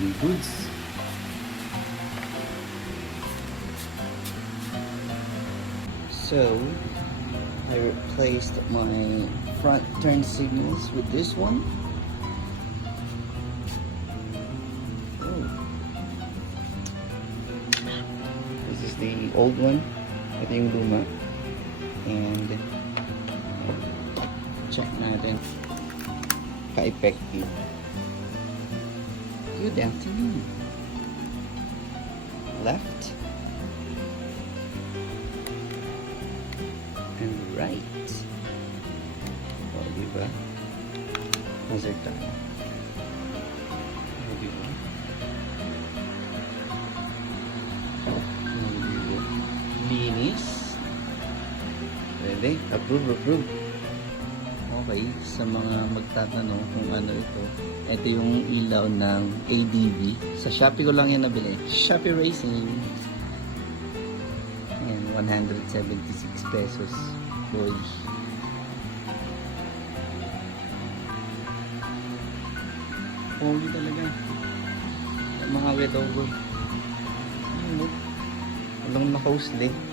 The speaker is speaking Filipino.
Very goods. So, I replaced my front turn signals with this one. Oh. This is the old one. Ito yung luma. And check natin. Ka-effective. Good afternoon. Left. And right. O, diba? Hazard tayo. O, diba? O, diba? Linis. Ready? Approve, approve. Okay, sa mga magtatanong kung ano ito, ito yung ilaw ng ADV. Sa Shopee ko lang yan nabili. Shopee Racing. Ayan, 176 pesos. Boy. Pogi talaga. Mga widow ko. Ano? Walang nakausli.